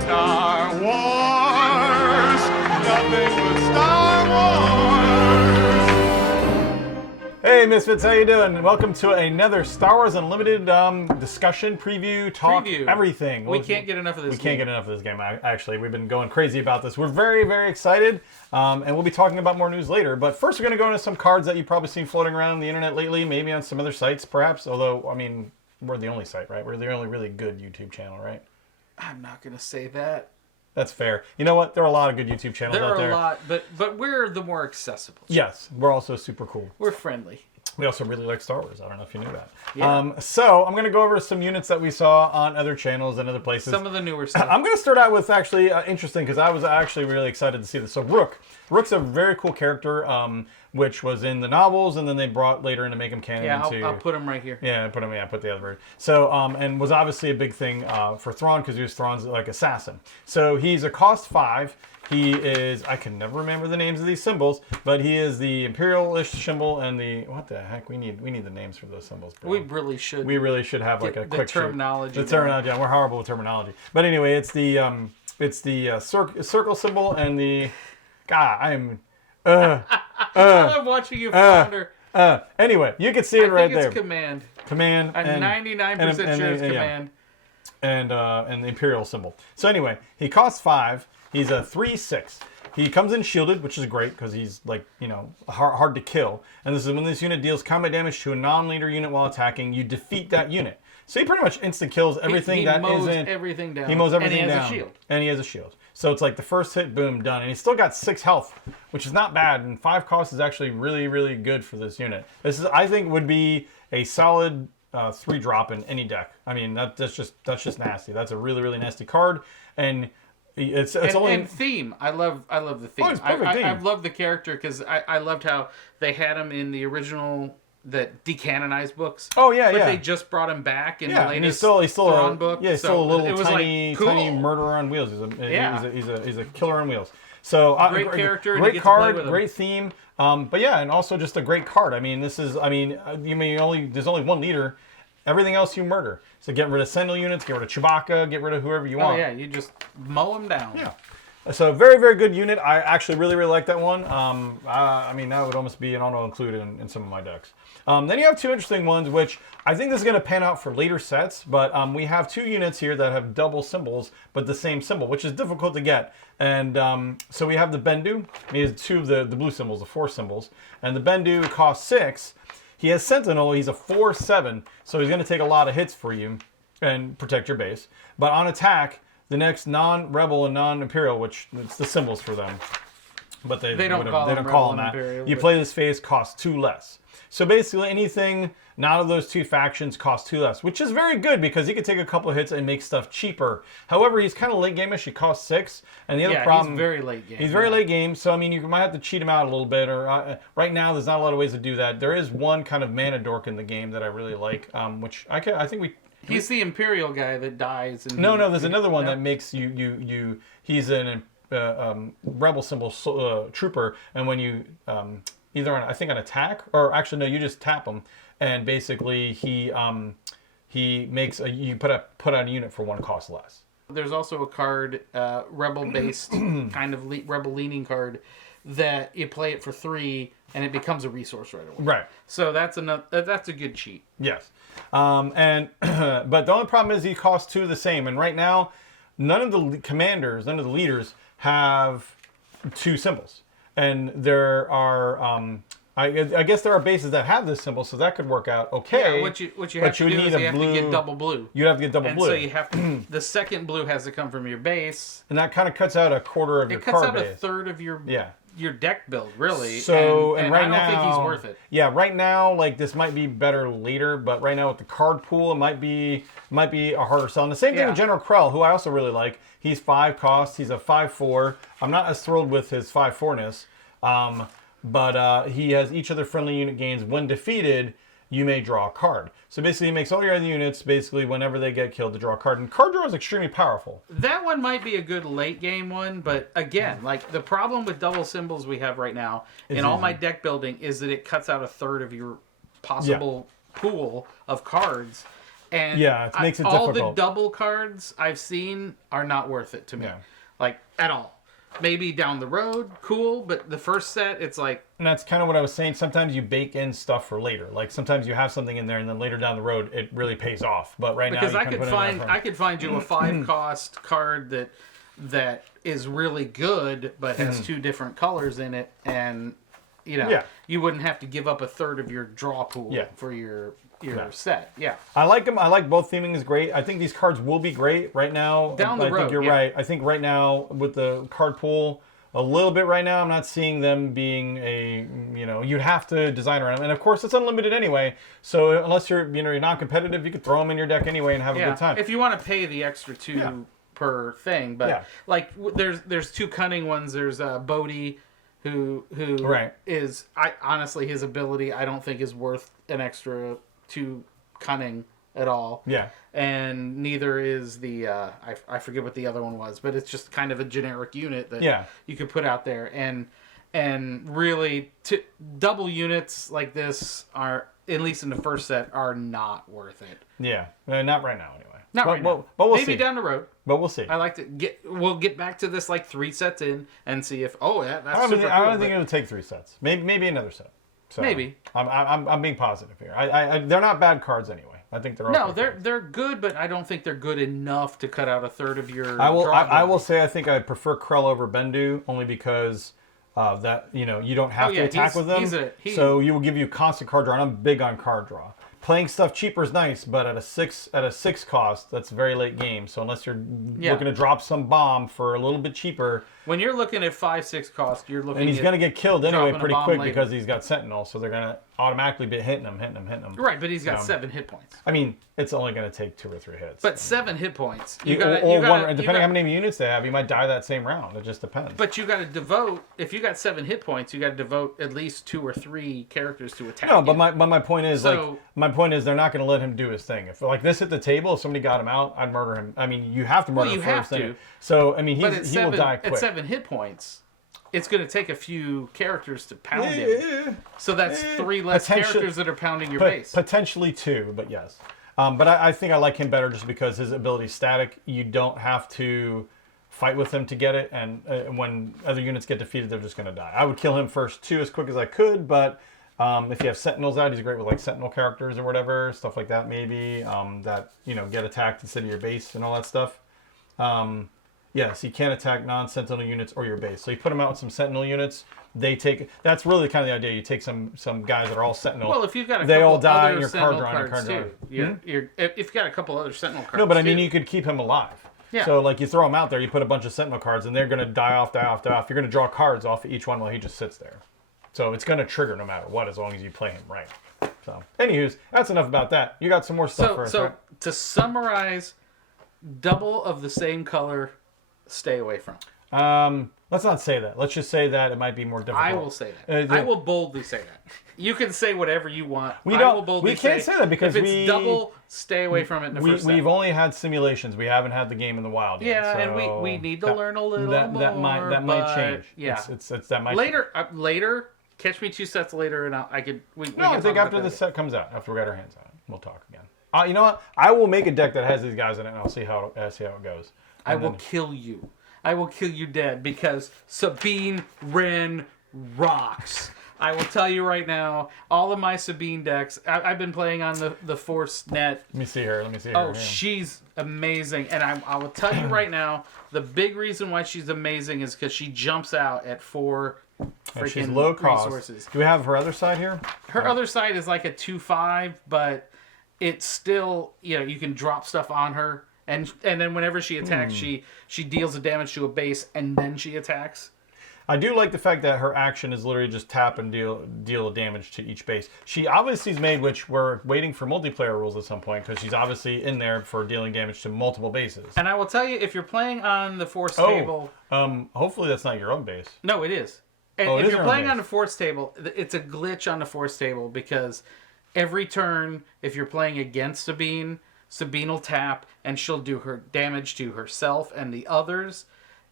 Star Wars! Nothing but Star Wars! Hey Misfits, how you doing? Welcome to another Star Wars Unlimited discussion, preview, talk, everything. We can't get enough of this game. We can't get enough of this game, actually. We've been going crazy about this. We're very, very excited, and we'll be talking about more news later. But first, we're going to go into some cards that you've probably seen floating around on the internet lately, maybe on some other sites, perhaps. Although, I mean, we're the only site, right? We're the only really good YouTube channel, right? I'm not going to say that. That's fair. You know what? There are a lot of good YouTube channels out there. There are a lot, but we're the more accessible. Yes, we're also super cool. We're friendly. We also really like Star Wars. I don't know if you knew that. Yeah. So I'm going to go over some units that we saw on other channels and other places. Some of the newer stuff. I'm going to start out with actually interesting because I was actually really excited to see this. So Rook. Rook's a very cool character, which was in the novels, and then they brought later in to make him canon. Yeah, I'll put him right here. Yeah, put the other version. So, and was obviously a big thing for Thrawn because he was Thrawn's like assassin. So he's a cost 5. He is, I can never remember the names of these symbols, but he is the Imperial-ish symbol and the, what the heck, we need the names for those symbols, bro. We really should. We really should have like a quick terminology. The terminology, yeah, we're horrible with terminology. But anyway, it's the circle symbol and the, God, I'm, I love watching you flounder. Anyway, you can see it right there. It's command. Command. I'm 99% sure it's command. And the Imperial symbol. So anyway, he costs 5. He's a 3/6. He comes in shielded, which is great because he's like, you know, hard to kill. And this is when this unit deals combat damage to a non-leader unit while attacking, you defeat that unit. So he pretty much instant kills everything he that mows is in. everything down. He mows everything down. And he has a shield. And he has a shield. So it's like the first hit, boom, done. And he's still got 6 health, which is not bad. And 5 cost is actually really, really good for this unit. This is, I think, would be a solid 3-drop in any deck. I mean, that's just nasty. That's a really, really nasty card. And it's only and theme. I love the theme. Oh, it's perfect theme. I've loved the character because I loved how they had him in the original decanonized books. Oh yeah, but yeah. they just brought him back in the And latest he's still Thrawn book. Yeah, he's still a little tiny, like, cool. tiny murderer on wheels. He's a killer on wheels. So great character, great card, great theme. But yeah, and also just a great card. I mean, there's only one leader. Everything else you murder. So get rid of Sentinel units, get rid of Chewbacca, get rid of whoever you want. Oh yeah, you just mow them down. Yeah. So very, very good unit. I actually really, really like that one. I mean, that would almost be an auto-include in some of my decks. Then you have 2 interesting ones, which I think this is going to pan out for later sets. But we have 2 units here that have double symbols, but the same symbol, which is difficult to get. And so we have the Bendu. He has 2 of the blue symbols, the 4 symbols. And the Bendu costs 6. He has Sentinel. He's a 4/7, so he's going to take a lot of hits for you and protect your base. But on attack, the next non-Rebel and non-Imperial, which it's the symbols for them, but they don't call them that. Imperial, you play this phase, costs 2 less. So basically, anything not of those 2 factions costs 2 less, which is very good because he can take a couple of hits and make stuff cheaper. However, he's kind of late game-ish. He costs 6, and the other problem, he's very late game. He's very late game, so I mean, you might have to cheat him out a little bit. Or right now, there's not a lot of ways to do that. There is one kind of mana dork in the game that I really like, which I think we. He's the Imperial guy that dies. And No, there's another one that makes you. He's an rebel symbol trooper, and when you either on attack or actually no, you just tap him, and basically he makes you put out a unit for 1 cost less. There's also a card, rebel-based kind of rebel-leaning card that you play it for 3 and it becomes a resource right away. Right. So that's a good cheat. Yes. And but the only problem is he costs 2 the same, and right now none of the commanders, none of the leaders have 2 symbols. And there are, I guess there are bases that have this symbol, so that could work out okay. Yeah, what you have to do is you have to get double blue. You'd have to get double blue. And so you have to, the second blue has to come from your base. And that kind of cuts out a quarter of your card base. It cuts out a third of your deck build, really. So, and right I don't think he's worth it. Yeah, right now, like, this might be better later, but right now with the card pool, it might be a harder sell. And the same thing with General Krell, who I also really like. He's 5 costs. He's a 5/4. I'm not as thrilled with his 5/4-ness, but he has each of their friendly unit gains. When defeated, you may draw a card. So basically, it makes all your other units, basically, whenever they get killed, to draw a card. And card draw is extremely powerful. That one might be a good late game one, but again, like, the problem with double symbols we have right now in all my deck building is that it cuts out a third of your possible pool of cards. And Yeah, it makes it all difficult. the double cards I've seen are not worth it to me. Yeah. Like, at all. Maybe down the road, cool, but the first set, it's like... And that's kind of what I was saying. Sometimes you bake in stuff for later. Like sometimes you have something in there, and then later down the road, it really pays off. But right Because now, I could find you a 5-cost card that is really good, but has 2 different colors in it, and you wouldn't have to give up a third of your draw pool for your set. Yeah, I like them. I like both. Theming is great. I think these cards will be great right now. Down the I road, think you're right. I think right now with the card pool, a little bit right now, I'm not seeing them being you'd have to design around them. And of course, it's unlimited anyway. So unless you're not competitive, you could throw them in your deck anyway and have a good time. If you want to pay the extra 2 per thing, but like there's 2 cunning ones. There's Bodhi, who is honestly his ability I don't think is worth an extra 2 cunning at all. Yeah. And neither is the I forget what the other one was, but it's just kind of a generic unit that you could put out there, and really double units like this are, at least in the first set, are not worth it. Yeah, not right now anyway. Right now. But we'll maybe see. down the road. But we'll see. I like to we'll get back to this like 3 sets in and see if that's I super cool. don't think it'll take 3 sets. Maybe another set. So maybe. I'm being positive here. They're not bad cards anyway. I think they're okay cards. They're good, but I don't think they're good enough to cut out a third of your. I will say I think I prefer Krell over Bendu only because that you don't have to attack with them. So you will give you constant card draw, and I'm big on card draw. Playing stuff cheaper is nice, but at a 6 cost, that's very late game. So unless you're looking to drop some bomb for a little bit cheaper, when you're looking at 5-6 cost, you're looking. And he's going to get killed anyway pretty quick later. because he's got Sentinel, so they're going to automatically be hitting him. Right, but he's got 7 hit points. I mean, it's only going to take 2 or 3 hits. But 7 hit points. Depending on how many units they have, you might die that same round. It just depends. But you got to devote. If you got 7 hit points, you got to devote at least 2 or 3 characters to attack. No, but my point is they're not going to let him do his thing. If like this at the table, if somebody got him out, I'd murder him. I mean, you have to murder him first. Have to. So I mean, he will die quick. At 7 hit points, it's going to take a few characters to pound him. So that's 3 less characters that are pounding your base. Potentially 2, but yes. But I think I like him better just because his ability's static. You don't have to fight with him to get it, and when other units get defeated, they're just going to die. I would kill him first too as quick as I could, but if you have Sentinels out, he's great with like Sentinel characters or whatever, stuff like that maybe, that get attacked instead of your base and all that stuff. Yes, he can attack non-Sentinel units or your base. So you put him out with some Sentinel units. That's really kind of the idea. You take some guys that are all Sentinel. Well, if you've got they all die other in your card draw and your card draw. If you've got a couple other Sentinel cards. No, but I mean you could keep him alive. Yeah. So like you throw him out there, you put a bunch of Sentinel cards, and they're going to die off. You're going to draw cards off of each one while he just sits there. So it's going to trigger no matter what, as long as you play him right. So, anywho's, that's enough about that. You got some more stuff for us, right? To summarize, double of the same color, stay away from. Let's not say that. Let's just say that it might be more difficult. I will say that. I will boldly say that. You can say whatever you want. We can't say that because if it's double, stay away from it in the first set. We've only had simulations. We haven't had the game in the wild yet. Yeah, so and we need to learn a little more. That might change. Yeah, that might later. Catch me 2 sets later, and I think after the set comes out, after we got our hands on it, we'll talk again. You know what? I will make a deck that has these guys in it, and I'll see how it goes. I will kill you. I will kill you dead because Sabine Wren rocks. I will tell you right now, all of my Sabine decks, I've been playing on the Force net. Let me see her. Oh, she's amazing. And I will tell you right now, the big reason why she's amazing is because she jumps out at 4 freaking she's low cost. resources. Do we have her other side here? Her other side is like a 2/5, but it's still, you can drop stuff on her. And then whenever she attacks, she deals the damage to a base, and then she attacks. I do like the fact that her action is literally just tap and deal damage to each base. She obviously is made, which we're waiting for multiplayer rules at some point, because she's obviously in there for dealing damage to multiple bases. And I will tell you, if you're playing on the Force table... hopefully that's not your own base. No, it is. And if you're playing on the Force table, it's a glitch on the Force table, because every turn, if you're playing against Sabine will tap, and she'll do her damage to herself and the others.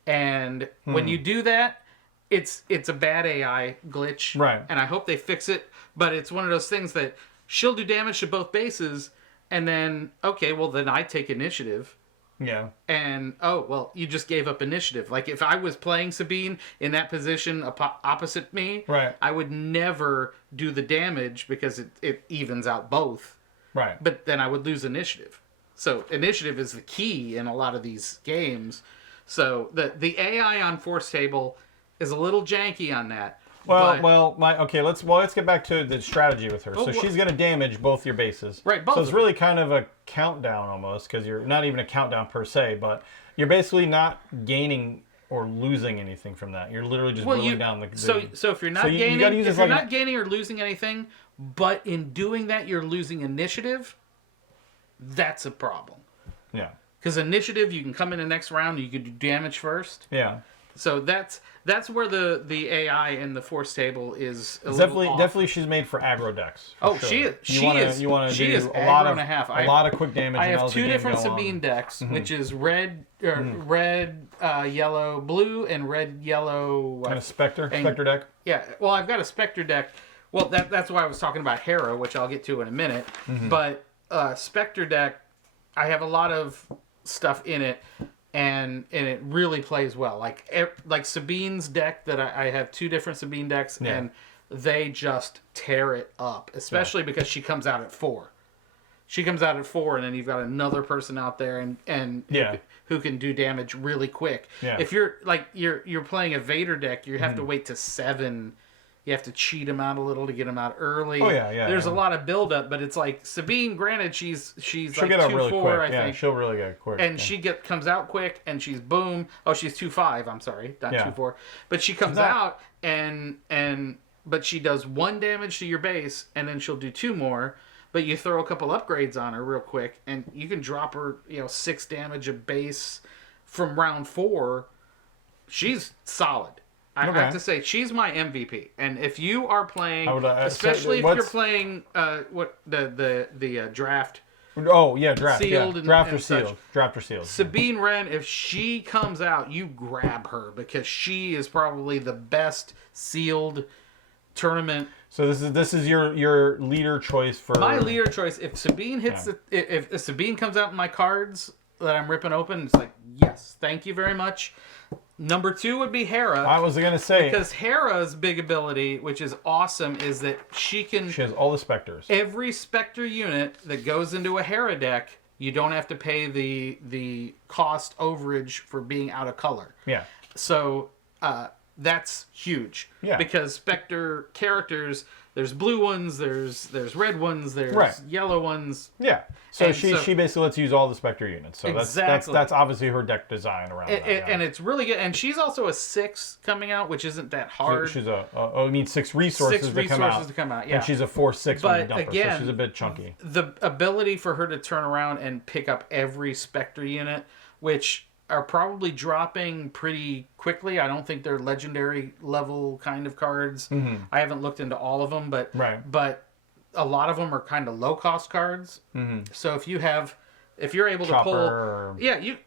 And when you do that, it's a bad AI glitch. Right. And I hope they fix it. But it's one of those things that she'll do damage to both bases, And then, okay, well, then I take initiative. Yeah. And, oh, well, you just gave up initiative. Like, if I was playing Sabine in that position opposite me, Right. I would never do the damage because it evens out both. Right. But then I would lose initiative. So initiative is the key in a lot of these games. So the AI on Force Table is a little janky on that. Let's get back to the strategy with her. So she's going to damage both your bases. Right, both So it's of them. really kind of a countdown almost, because you're not even a countdown per se, but you're basically not gaining or losing anything from that. You're literally just whittling down the. So if you're not gaining or losing anything, but in doing that you're losing initiative, that's a problem. Yeah. Because initiative, you can come in the next round, you can do damage first. Yeah. So that's where the AI in the Force Table is definitely she's made for aggro decks. Oh, sure. She is a lot of and a half. A lot of quick damage. I have two different Sabine decks, which is red, yellow, blue, and red, yellow. Kind of Spectre deck. Yeah, well, I've got a Spectre deck. Well, that's why I was talking about Hera, which I'll get to in a minute. But Spectre deck, I have a lot of stuff in it. And it really plays well. Like Sabine's deck that I have two different Sabine decks, and they just tear it up. Especially because she comes out at 4. She comes out at 4, and then you've got another person out there and who can do damage really quick. Yeah. If you're playing a Vader deck, you have to wait to 7. You have to cheat him out a little to get him out early. Oh yeah. There's a lot of buildup, but it's like Sabine. Granted, she'll like get out really 2-4, quick. I think. She'll really get quick. And she comes out quick, and she's boom. Oh, she's 2-5. I'm sorry, not 2-4. But she comes out but she does 1 damage to your base, and then she'll do 2 more. But you throw a couple upgrades on her real quick, and you can drop her 6 damage a base from round 4. She's solid. I have to say, she's my MVP. And if you are playing, especially if you're playing the draft. Oh yeah, draft. Sealed draft and or sealed. such. Draft or sealed. Sabine Wren, if she comes out, you grab her because she is probably the best sealed tournament. So this is your leader choice for my leader choice. If Sabine hits if Sabine comes out in my cards that I'm ripping open, it's like, yes, thank you very much. Number 2 would be Hera. I was going to say. Because Hera's big ability, which is awesome, is that she has all the Spectres. Every Spectre unit that goes into a Hera deck, you don't have to pay the cost overage for being out of color. Yeah. So that's huge. Yeah. Because Spectre characters, there's blue ones, there's red ones, there's yellow ones. Yeah. So she basically lets you use all the Spectre units. So exactly. that's obviously her deck design around that. And it's really good. And she's also a 6 coming out, which isn't that hard. She's you need 6 resources to come out. Yeah. And she's a 4/6 but when you dump again, her, so she's a bit chunky. The ability for her to turn around and pick up every Spectre unit, which are probably dropping pretty quickly. I don't think they're legendary level kind of cards. I haven't looked into all of them, but a lot of them are kind of low cost cards. So if you're able to pull,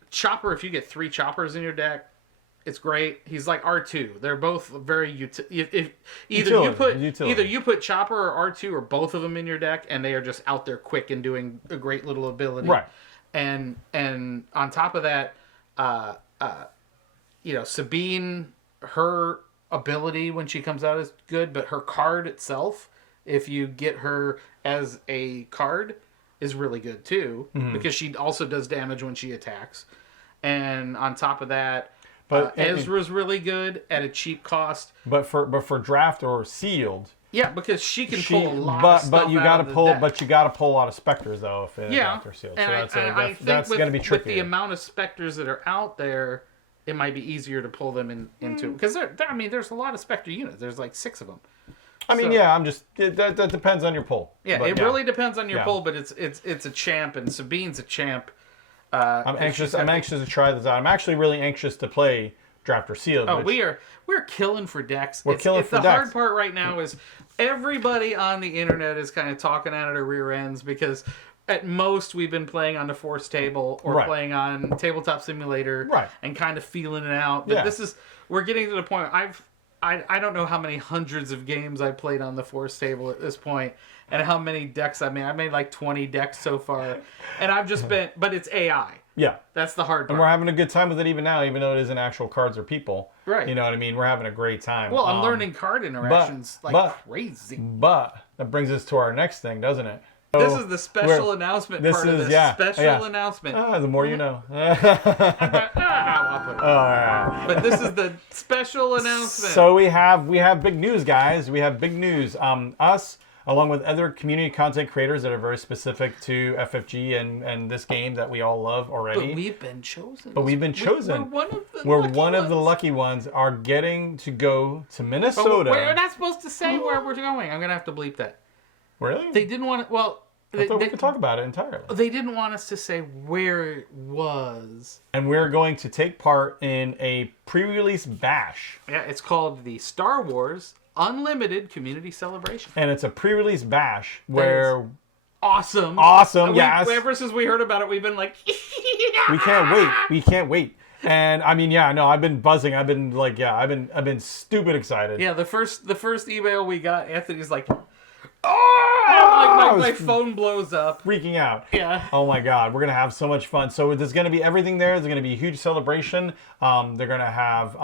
Chopper. If you get 3 Choppers in your deck, it's great. He's like R2. They're both very either you put Chopper or R2 or both of them in your deck, and they are just out there quick and doing a great little ability. Right. And on top of that, Sabine, her ability when she comes out is good, but her card itself, if you get her as a card, is really good too, because she also does damage when she attacks. And on top of that, Ezra's really good at a cheap cost. But for draft or sealed, yeah, because she can pull a lot of stuff but you out of the deck. But you gotta pull a lot of Spectres though if it's draft or sealed. And so I think that's gonna be tricky. With the amount of Spectres that are out there, it might be easier to pull them into, because there's a lot of Spectre units. There's like 6 of them. That depends on your pull. Yeah, really depends on your pull, but it's a champ, and Sabine's a champ. I'm anxious to try this out. I'm actually really anxious to play draft or sealed. Oh, we're killing for decks. The hard part right now is everybody on the internet is kind of talking out of their rear ends, because at most we've been playing on the Force Table or playing on Tabletop Simulator and kind of feeling it out. But we're getting to the point. I don't know how many hundreds of games I played on the Force table at this point, and how many decks I made. I made like 20 decks so far, and I've just been. But it's AI. Yeah. That's the hard part. And we're having a good time with it even now, even though it isn't actual cards or people. Right. You know what I mean? We're having a great time. Well, I'm learning card interactions crazy. But that brings us to our next thing, doesn't it? This is the special announcement part of this. Special announcement. The more you know. I'll put it. But this is the special announcement. So we have big news, guys. We have big news. Us, along with other community content creators that are very specific to FFG and this game that we all love already. But we've been chosen. We're one of the lucky ones. Are getting to go to Minnesota. We're not supposed to say where we're going. I'm gonna have to bleep that. Really? They didn't want to. Well, I thought we could talk about it entirely. They didn't want us to say where it was. And we're going to take part in a pre-release bash. Yeah, it's called the Star Wars Unlimited Community Celebration. And it's a pre-release bash where... Awesome. Awesome, yes. Ever since we heard about it, we've been like... We can't wait. We can't wait. And I mean, yeah, no, I've been buzzing. I've been stupid excited. Yeah, the first email we got, Anthony's like... Oh! My phone blows up. Freaking out. Yeah. Oh my God. We're going to have so much fun. So there's going to be everything there. There's going to be a huge celebration. They're going to have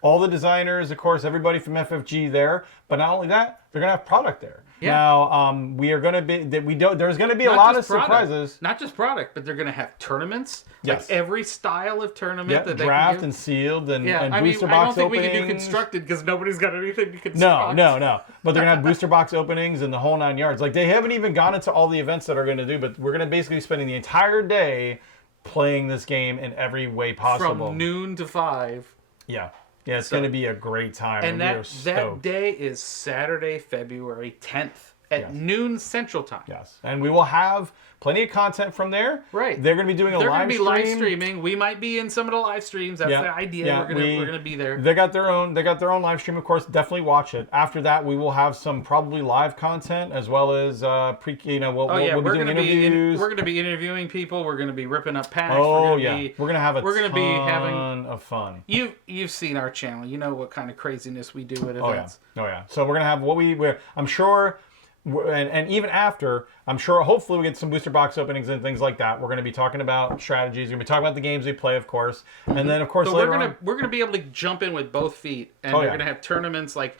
all the designers, of course, everybody from FFG there. But not only that, they're going to have product there. Yeah. Now, we are going to be, there's going to be a lot of surprises. Not just product, but they're going to have tournaments. Yes. Like every style of tournament that they draft can do. and sealed and booster I box don't think openings. we can do constructed because nobody's got anything to construct. No. But they're going to have booster box openings and the whole 9 yards. Like, they haven't even gone into all the events that are going to do, but we're going to basically be spending the entire day playing this game in every way possible. From noon to 5. Yeah. Yeah, it's going to be a great time. And that day is Saturday, February 10th at noon Central Time. Yes. And we will have plenty of content from there. Right. They're going to be doing a live stream. They're going to be live streaming. We might be in some of the live streams. That's the idea. Yeah, we're going to be there. They got their own live stream, of course. Definitely watch it. After that, we will have some probably live content as well as we'll be doing interviews. We're going to be interviewing people. We're going to be ripping up packs. We're going to have a ton of fun. You've seen our channel. You know what kind of craziness we do at events. Oh yeah. So we're going to have I'm sure. And even after, I'm sure, hopefully we get some booster box openings and things like that. We're going to be talking about strategies. We're going to be talking about the games we play, of course. And then, of course, we're going to be able to jump in with both feet. And we're going to have tournaments like,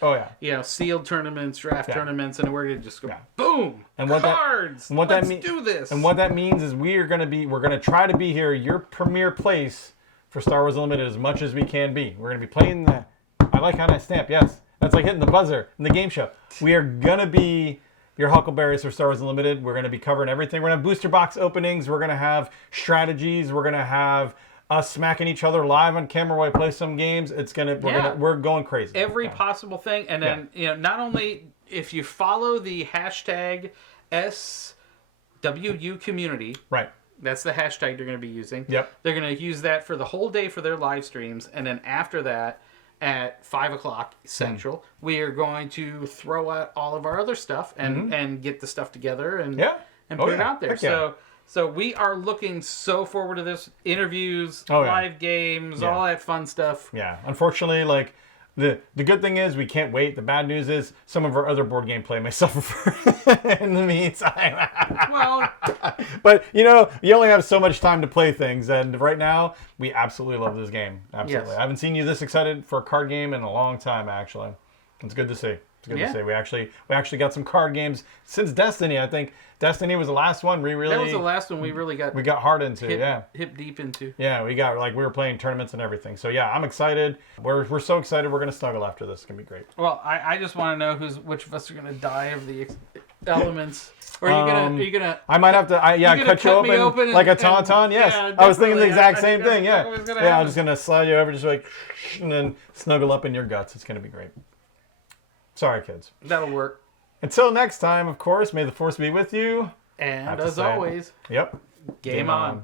sealed tournaments, draft tournaments, and we're going to just go, boom, and what cards, let's do this. And what that means is we're going to try to be here, your premier place for Star Wars Unlimited as much as we can be. We're going to be playing I like how that stamp, yes. That's like hitting the buzzer in the game show. We are going to be your Huckleberries for Star Wars Unlimited. We're going to be covering everything. We're going to have booster box openings. We're going to have strategies. We're going to have us smacking each other live on camera while we play some games. We're going crazy. Every possible thing. And then, not only if you follow the hashtag SWU community. Right. That's the hashtag they're going to be using. Yep. They're going to use that for the whole day for their live streams. And then after that, at 5 o'clock Central, we are going to throw out all of our other stuff and get the stuff together and put it out there. So we are looking so forward to this. Interviews, live games, all that fun stuff. Yeah. Unfortunately, like the good thing is we can't wait. The bad news is some of our other board game play may suffer in the meantime. Well, but you only have so much time to play things, and right now we absolutely love this game. Absolutely. Yes. I haven't seen you this excited for a card game in a long time, actually. It's good to see. It's good to see. We actually got some card games since Destiny. I think Destiny was the last one that was the last one we really got hard into. Hip deep into. Yeah, we were playing tournaments and everything. So yeah, I'm excited. We're so excited. We're gonna snuggle after this. It's gonna be great. Well, I just want to know which of us are gonna die of the elements. Or are you gonna? I might have to. Cut you open like a tauntaun. Yes, I was thinking the exact same thing. Yeah, I'm just gonna slide you over, just like, and then snuggle up in your guts. It's gonna be great. Sorry, kids. That'll work. Until next time, of course, may the Force be with you. And as always, yep, game on.